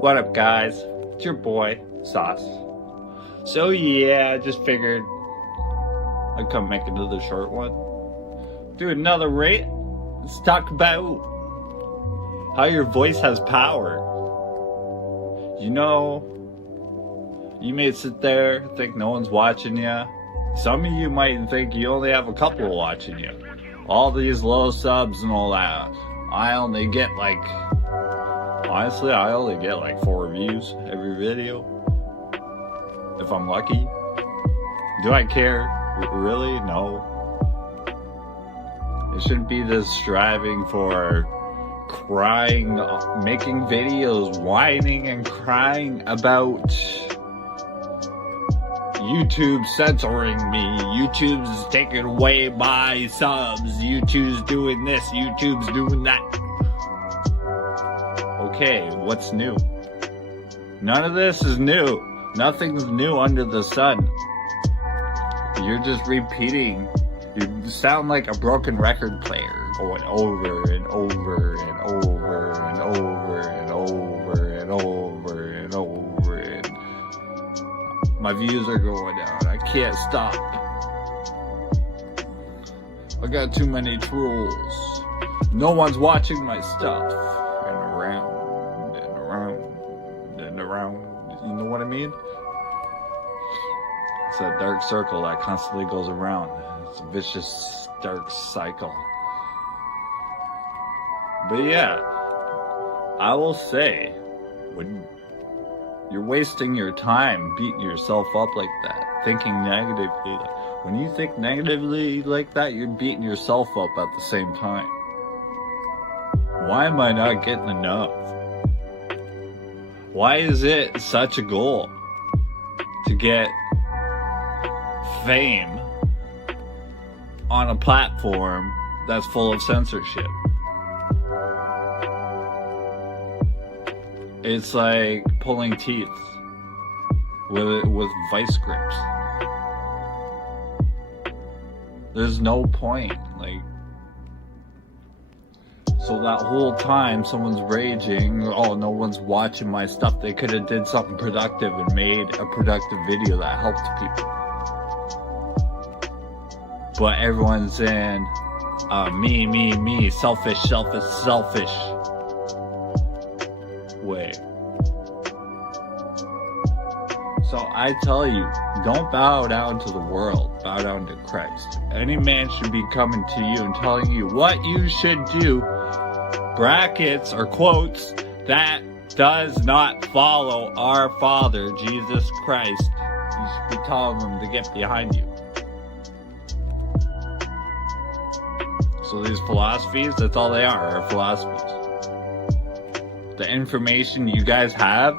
What up, guys? It's your boy, Sauce. So yeah, I just figured I'd come make another short one. Do another rate. Let's talk about how your voice has power. You know, you may sit there, think no one's watching you. Some of you might think you only have a couple watching you. All these low subs and all that. Honestly, I only get like 4 views every video. If I'm lucky. Do I care? Really? No. It shouldn't be this striving for crying, making videos, whining and crying about YouTube censoring me. YouTube's taking away my subs. YouTube's doing this. YouTube's doing that. Okay, what's new? None of this is new. Nothing's new under the sun. You're just repeating. You sound like a broken record player going over and over and over and over and over and over and over and my views are going down. I can't stop. I got too many trolls. No one's watching my stuff. And around and around and around. You know what I mean? It's that dark circle that constantly goes around. It's a vicious, dark cycle. But yeah, I will say, when you're wasting your time beating yourself up like that, thinking negatively, when you think negatively like that, you're beating yourself up at the same time. Why am I not getting enough? Why is it such a goal to get fame on a platform that's full of censorship? It's like pulling teeth with vice grips. There's no point. So that whole time someone's raging, oh, no one's watching my stuff. They could have did something productive and made a productive video that helped people. But everyone's in me, selfish way. So I tell you, don't bow down to the world, bow down to Christ. Any man should be coming to you and telling you what you should do, brackets or quotes, that does not follow our Father, Jesus Christ. You should be telling them to get behind you. So these philosophies, that's all they are philosophies. The information you guys have,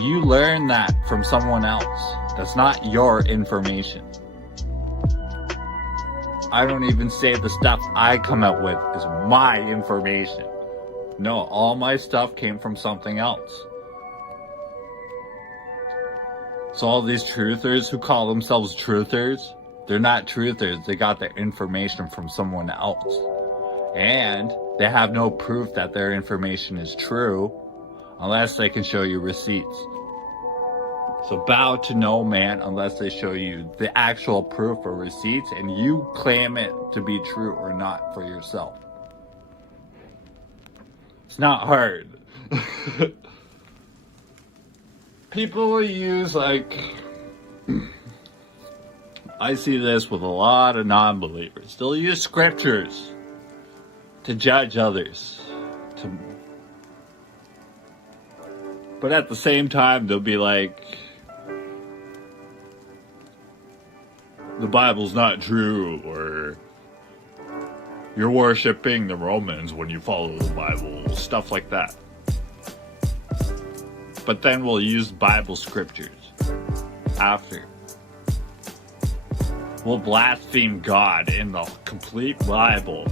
you learn that from someone else. That's not your information. I don't even say the stuff I come out with is my information. No, all my stuff came from something else. So all these truthers who call themselves truthers, they're not truthers. They got their information from someone else. And they have no proof that their information is true unless they can show you receipts. So bow to no man unless they show you the actual proof or receipts and you claim it to be true or not for yourself. It's not hard. People will use I see this with a lot of non-believers. They'll use scriptures to judge others. But at the same time, they'll be like, the Bible's not true, or you're worshiping the Romans when you follow the Bible, stuff like that. But then we'll use Bible scriptures after. We'll blaspheme God in the complete Bible.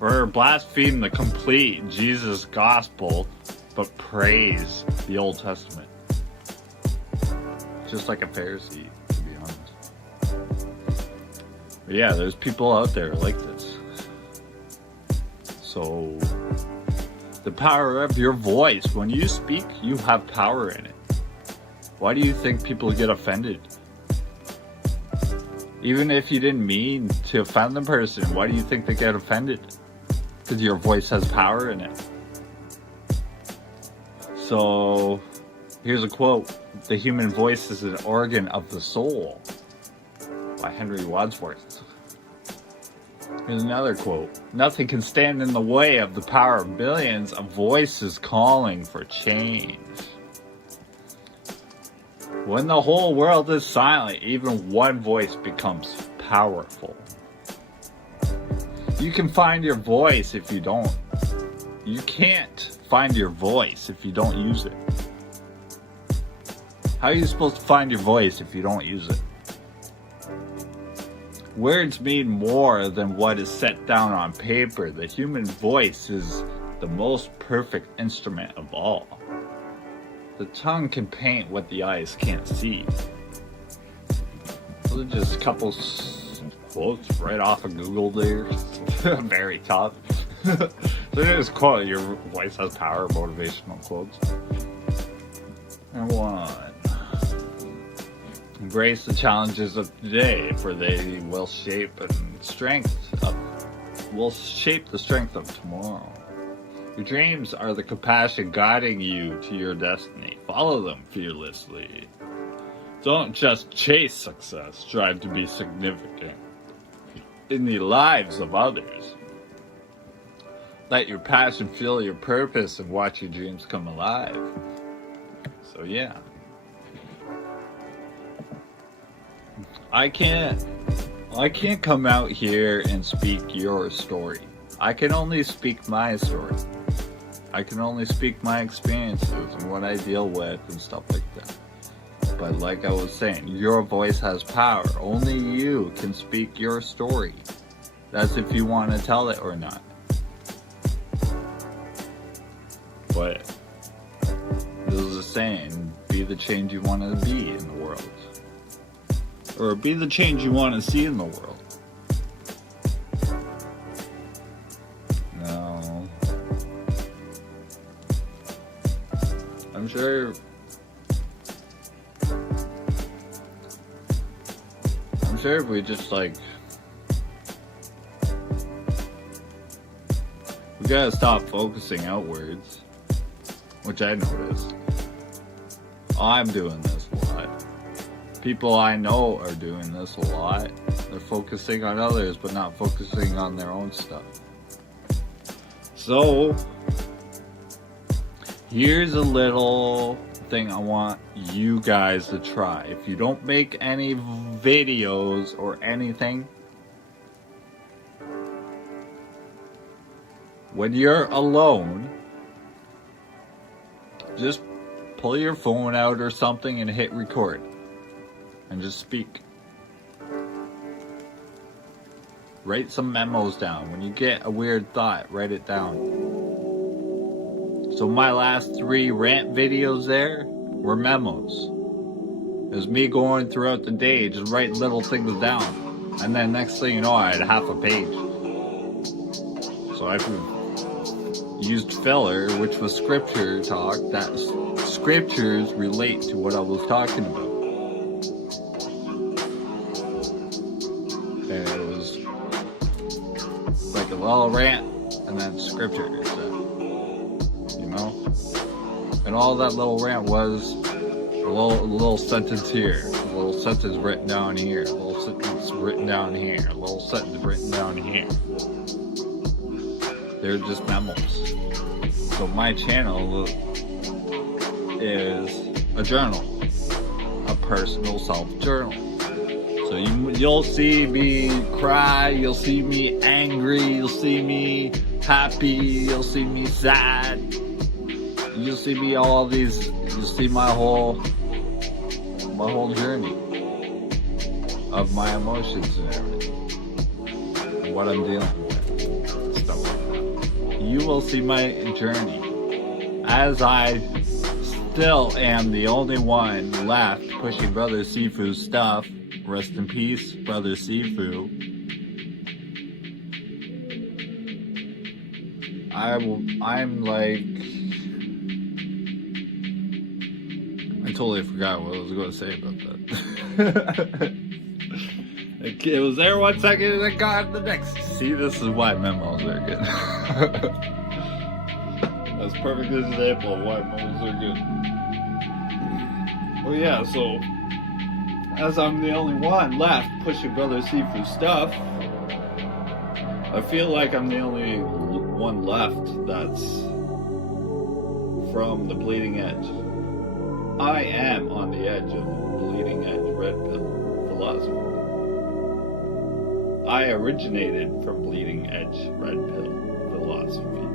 Or blaspheme the complete Jesus gospel, but praise the Old Testament. Just like a Pharisee, to be honest. But yeah, there's people out there like this. So the power of your voice. When you speak, you have power in it. Why do you think people get offended? Even if you didn't mean to offend the person, why do you think they get offended? Because your voice has power in it. So, here's a quote. The human voice is an organ of the soul, by Henry Wadsworth. Here's another quote. Nothing can stand in the way of the power of billions of voices calling for change. When the whole world is silent, even one voice becomes powerful. You can find your voice if you don't. You can't find your voice if you don't use it. How are you supposed to find your voice if you don't use it? Words mean more than what is set down on paper. The human voice is the most perfect instrument of all. The tongue can paint what the eyes can't see. Those are just a couple quotes right off of Google there. Very tough. So just quote, your voice has power, motivational quotes. Number 1. Embrace the challenges of today, for they will shape the strength of tomorrow. Your dreams are the compassion guiding you to your destiny. Follow them fearlessly. Don't just chase success, strive to be significant in the lives of others. Let your passion fuel your purpose and watch your dreams come alive. So yeah. I can't come out here and speak your story. I can only speak my story. I can only speak my experiences and what I deal with and stuff like that. But like I was saying, your voice has power. Only you can speak your story. That's if you want to tell it or not. But this is a saying, be the change you want to be in the world. Or be the change you want to see in the world. No. I'm sure if we just we gotta stop focusing outwards, which I noticed. I'm doing this a lot. People I know are doing this a lot. They're focusing on others, but not focusing on their own stuff. So, here's a little thing I want you guys to try. If you don't make any videos or anything, when you're alone, just pull your phone out or something and hit record. And just speak. Write some memos down. When you get a weird thought, write it down. So my last 3 rant videos there were memos. It was me going throughout the day, just writing little things down. And then next thing you know, I had half a page. So I used filler, which was scripture talk. That scriptures relate to what I was talking about. And it was like a little rant and then scripture, you know? And all that little rant was a little sentence here, a little sentence written down here, a little sentence written down here, a little sentence written down here. They're just memos. So my channel is a journal, a personal self-journal. So you'll see me cry, you'll see me angry, you'll see me happy, you'll see me sad. You'll see me all these, you'll see my whole journey of my emotions and everything. And what I'm dealing with, stuff like that. You will see my journey as I still am the only one left pushing Brother Sifu's stuff. Rest in peace, Brother Sifu. I'm like, I totally forgot what I was going to say about that. It was there 1 second and then gone the next. See, this is why memos are good. That's a perfect example of why memos are good. Well, yeah, so as I'm the only one left pushing Brother Sifu stuff, I feel like I'm the only one left that's from the bleeding edge. I am on the edge of the bleeding edge red pill philosophy. I originated from bleeding edge red pill philosophy.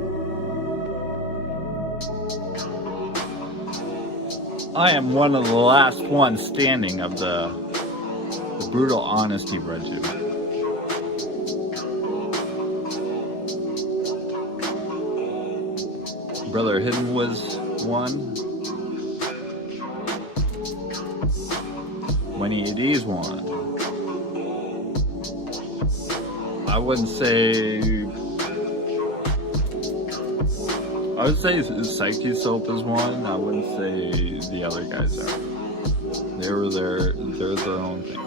I am one of the last ones standing of the brutal honesty regime. Brother Hidden was one. Winnie AD's one. I would say Psyche Soap is one. I wouldn't say the other guys are. They're their own thing.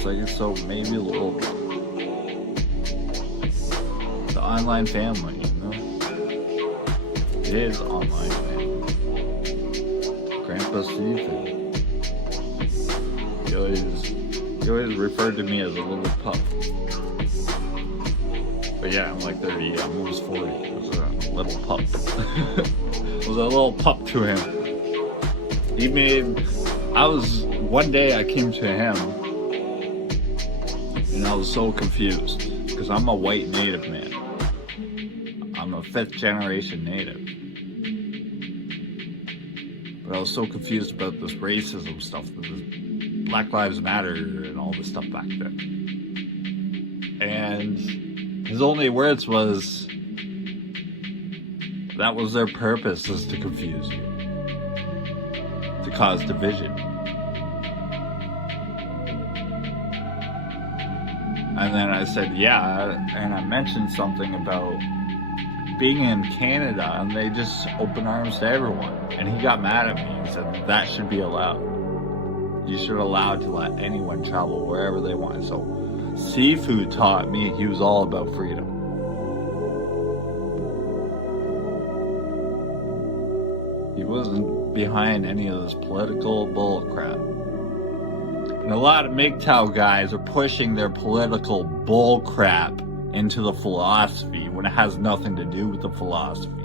Psyche Soap, maybe a little bit. The online family, you know? It is online family. Grandpa Steve. He always referred to me as a little pup. But yeah, I'm like 30, I'm almost 40. I was a little pup. I was a little pup to him. One day I came to him and I was so confused because I'm a white native man. I'm a 5th generation native. But I was so confused about this racism stuff, this Black Lives Matter and all this stuff back then. And his only words was, that was their purpose, is to confuse you, to cause division. And then I said, yeah, and I mentioned something about being in Canada and they just open arms to everyone. And he got mad at me and said that should be allowed. You should allow to let anyone travel wherever they want. So Seafood taught me he was all about freedom. He wasn't behind any of this political bull crap. And a lot of MGTOW guys are pushing their political bull crap into the philosophy when it has nothing to do with the philosophy.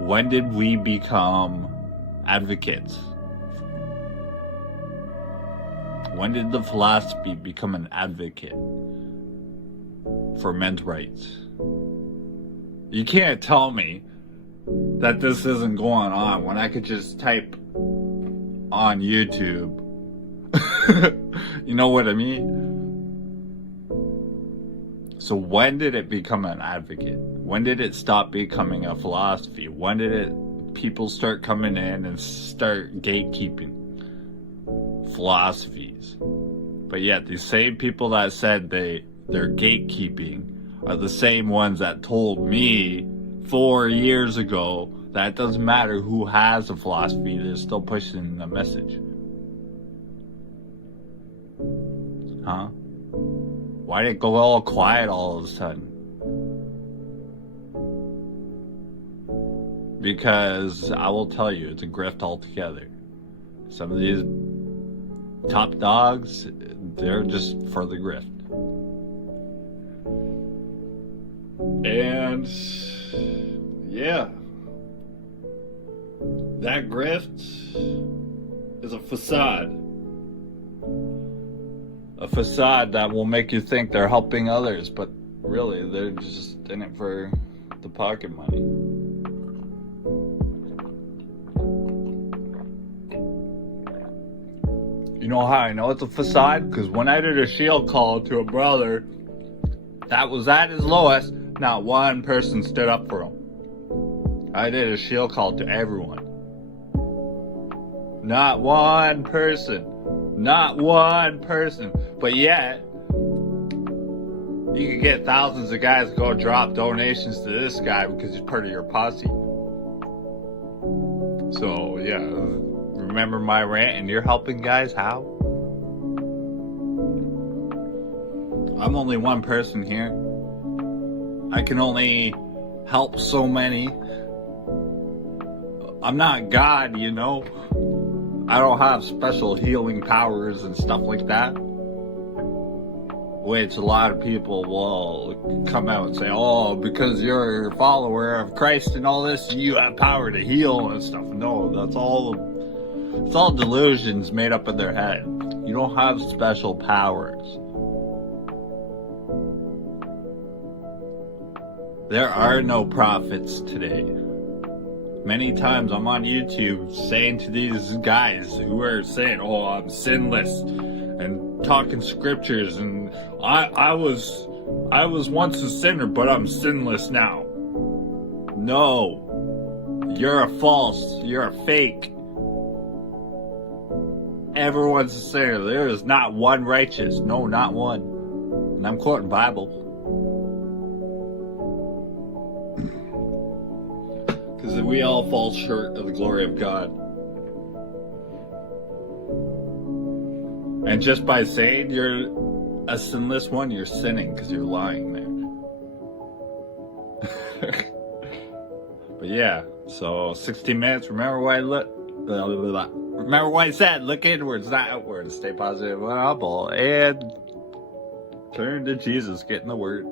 When did we become advocates? When did the philosophy become an advocate for men's rights? You can't tell me that this isn't going on when I could just type on YouTube. You know what I mean? So when did it become an advocate? When did it stop becoming a philosophy? When did people start coming in and start gatekeeping philosophies? But yet these same people that said they're gatekeeping are the same ones that told me 4 years ago that it doesn't matter who has a philosophy, they're still pushing the message. Huh? Why did it go all quiet all of a sudden? Because I will tell you, it's a grift altogether. Some of these top dogs, they're just for the grift. And yeah, that grift is a facade. A facade that will make you think they're helping others, but really they're just in it for the pocket money. You know how I know it's a facade? Because when I did a shield call to a brother that was at his lowest, not one person stood up for him. I did a shield call to everyone. Not one person. Not one person. But yet, You could get thousands of guys to go drop donations to this guy because he's part of your posse. So, yeah, remember my rant, and you're helping guys how? I'm only one person here. I can only help so many. I'm not God, you know. I don't have special healing powers and stuff like that. Which a lot of people will come out and say, oh, because you're a follower of Christ and all this, you have power to heal and stuff. No, it's all delusions made up in their head. You don't have special powers. There are no prophets today. Many times I'm on YouTube saying to these guys who are saying, oh, I'm sinless, and talking scriptures, and I was once a sinner, but I'm sinless now. No. You're a false. You're a fake. Everyone's a sinner. There is not one righteous. No, not one. And I'm quoting Bible. Because we all fall short of the glory of God. And just by saying you're a sinless one, you're sinning because you're lying there. But yeah, so 16 minutes. Remember what I said. Look inwards, not outwards. Stay positive and humble. And turn to Jesus. Get in the Word.